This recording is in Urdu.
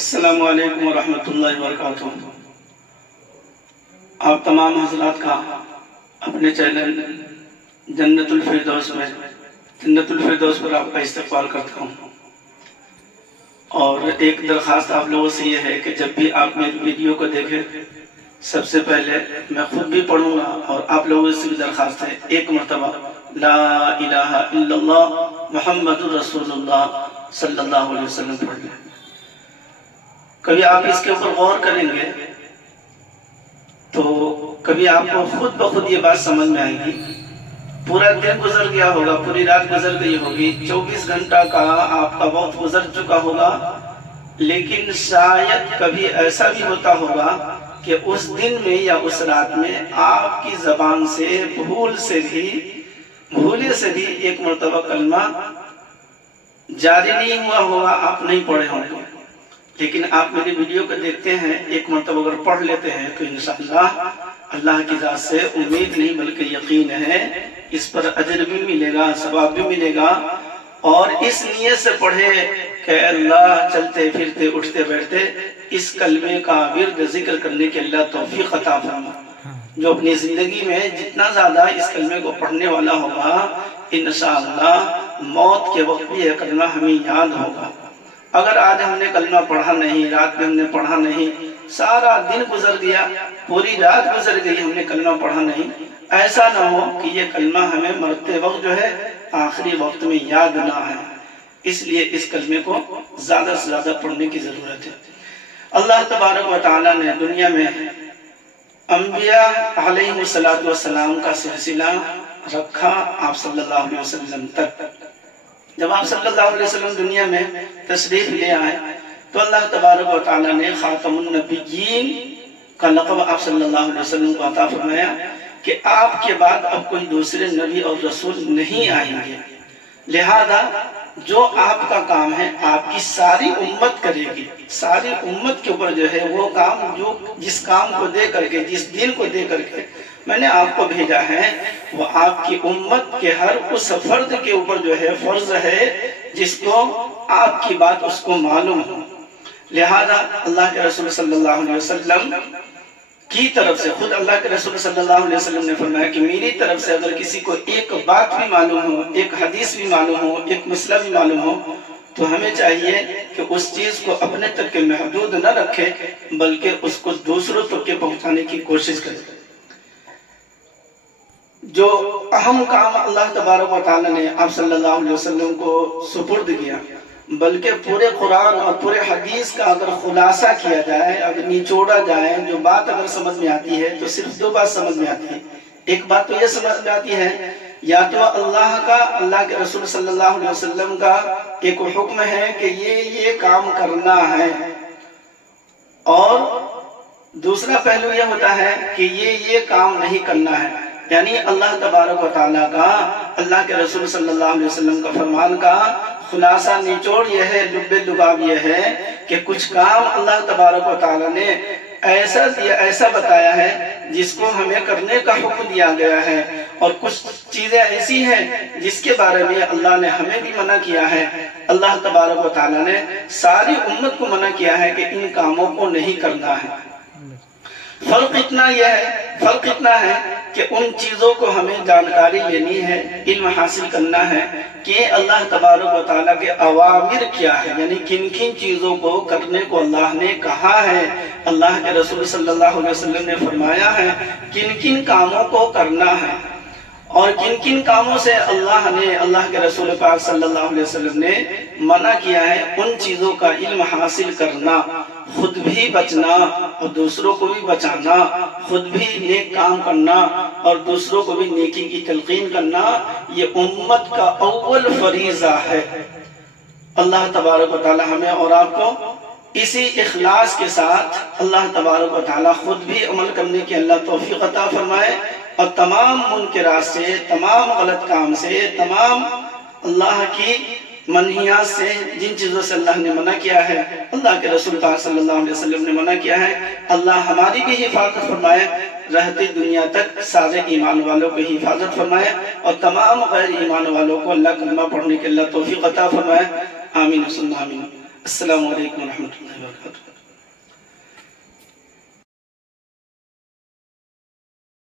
السلام علیکم ورحمۃ اللہ وبرکاتہ۔ آپ تمام حضرات کا اپنے چینل جنت الفردوس پر آپ کا استقبال کرتا ہوں، اور ایک درخواست آپ لوگوں سے یہ ہے کہ جب بھی آپ میری ویڈیو کو دیکھیں، سب سے پہلے میں خود بھی پڑھوں گا اور آپ لوگوں سے بھی درخواست ہے ایک مرتبہ لا الہ الا اللہ محمد الرسول اللہ صلی اللہ علیہ وسلم پڑھ لیں۔ کبھی آپ اس کے اوپر غور کریں گے تو کبھی آپ کو خود بخود یہ بات سمجھ میں آئے گی۔ پورا دن گزر گیا ہوگا، پوری رات گزر گئی ہوگی، 24 گھنٹہ کا آپ کا وقت گزر چکا ہوگا، لیکن شاید کبھی ایسا بھی ہوتا ہوگا کہ اس دن میں یا اس رات میں آپ کی زبان سے بھولے سے بھی ایک مرتبہ کلمہ جاری نہیں ہوا ہوگا، آپ نہیں پڑھے ہوں گے، لیکن آپ میری ویڈیو کو دیکھتے ہیں، ایک مرتبہ اگر پڑھ لیتے ہیں تو انشاءاللہ اللہ کی ذات سے امید نہیں بلکہ یقین ہے اس پر اجر بھی ملے گا، ثواب بھی ملے گا۔ اور اس نیت سے پڑھے کہ اللہ چلتے پھرتے اٹھتے بیٹھتے اس کلمے کا ورد ذکر کرنے کے اللہ توفیق عطا فرما۔ جو اپنی زندگی میں جتنا زیادہ اس کلمے کو پڑھنے والا ہوگا، انشاءاللہ موت کے وقت بھی یہ کلمہ ہمیں یاد ہوگا۔ اگر آج ہم نے کلمہ پڑھا نہیں، رات میں ہم نے پڑھا نہیں، سارا دن گزر گیا، پوری رات گزر گئی، ہم نے کلمہ پڑھا نہیں، ایسا نہ ہو کہ یہ کلمہ ہمیں مرتے وقت جو ہے آخری وقت میں یاد نہ ہے۔ اس لیے اس کلمے کو زیادہ سے زیادہ پڑھنے کی ضرورت ہے۔ اللہ تبارک و تعالیٰ نے دنیا میں انبیاء علیہ السلام کا سلسلہ رکھا آپ صلی اللہ علیہ وسلم تک۔ جب آپ صلی اللہ علیہ وسلم دنیا میں تشریف لے آئے تو اللہ تبارک و تعالیٰ نے خاتم النبیین کا لقب آپ صلی اللہ علیہ وسلم کو عطا فرمایا کہ آپ کے بعد اب کوئی دوسرے نبی اور رسول نہیں آئیں گے، لہذا جو آپ کا کام ہے آپ کی ساری امت کرے گی۔ ساری امت کے اوپر جو ہے وہ کام جو جس کام کو دے کر کے، جس دین کو دے کر کے میں نے آپ کو بھیجا ہے، وہ آپ کی امت کے ہر اس فرد کے اوپر جو ہے فرض ہے جس کو آپ کی بات اس کو معلوم ہو۔ لہذا اللہ کے رسول صلی اللہ علیہ وسلم کی طرف سے، خود اللہ کے رسول صلی اللہ علیہ وسلم نے فرمایا کہ میری طرف سے اگر کسی کو ایک بات بھی معلوم ہو، ایک حدیث بھی معلوم ہو، ایک مسئلہ بھی معلوم ہو، تو ہمیں چاہیے کہ اس چیز کو اپنے تک کے محدود نہ رکھے بلکہ اس کو دوسروں تک کے پہنچانے کی کوشش کرے۔ جو اہم کام اللہ تبارک و تعالیٰ نے آپ صلی اللہ علیہ وسلم کو سپرد کیا، بلکہ پورے قرآن اور پورے حدیث کا اگر خلاصہ کیا جائے، اگر نچوڑا جائے، جو بات اگر سمجھ میں آتی ہے تو صرف دو بات سمجھ میں آتی ہے۔ ایک بات تو یہ سمجھ میں آتی ہے یا تو اللہ کا، اللہ کے رسول صلی اللہ علیہ وسلم کا ایک حکم ہے کہ یہ کام کرنا ہے، اور دوسرا پہلو یہ ہوتا ہے کہ یہ کام نہیں کرنا ہے، یعنی اللہ تبارک و تعالیٰ کا، اللہ کے رسول صلی اللہ علیہ وسلم کا فرمان کا خلاصہ نچوڑ یہ ہے، لب لباب یہ ہے کہ کچھ کام اللہ تبارک و تعالیٰ نے ایسا بتایا ہے جس کو ہمیں کرنے کا حکم دیا گیا ہے، اور کچھ چیزیں ایسی ہیں جس کے بارے میں اللہ نے ہمیں بھی منع کیا ہے۔ اللہ تبارک و تعالیٰ نے ساری امت کو منع کیا ہے کہ ان کاموں کو نہیں کرنا ہے۔ فرق اتنا ہے کہ ان چیزوں کو ہمیں جانکاری لینی ہے، علم حاصل کرنا ہے کہ اللہ تبارک و تعالیٰ کے اوامر کیا ہے، یعنی کن کن چیزوں کو کرنے کو اللہ نے کہا ہے، اللہ کے رسول صلی اللہ علیہ وسلم نے فرمایا ہے، کن کن کاموں کو کرنا ہے، اور کن کن کاموں سے اللہ کے رسول پاک صلی اللہ علیہ وسلم نے منع کیا ہے۔ ان چیزوں کا علم حاصل کرنا، خود بھی بچنا اور دوسروں کو بھی بچانا، خود بھی نیک کام کرنا اور دوسروں کو بھی نیکی کی تلقین کرنا، یہ امت کا اول فریضہ ہے۔ اللہ تبارک و تعالی ہمیں اور آپ کو اسی اخلاص کے ساتھ اللہ تبارک و تعالی خود بھی عمل کرنے کی اللہ توفیق عطا فرمائے، اور تمام منکرات سے، تمام غلط کام سے، تمام اللہ کی منہیات سے، جن چیزوں سے اللہ نے منع کیا ہے، اللہ کے رسول پاک صلی اللہ علیہ وسلم نے منع کیا ہے، اللہ ہماری بھی حفاظت فرمائے، رہتی دنیا تک سارے ایمان والوں کو حفاظت فرمائے، اور تمام غیر ایمان والوں کو اللہ کلمہ پڑھنے کے اللہ توفیق عطا فرمائے۔ آمین ثم آمین۔ السلام علیکم ورحمۃ اللہ وبرکاتہ.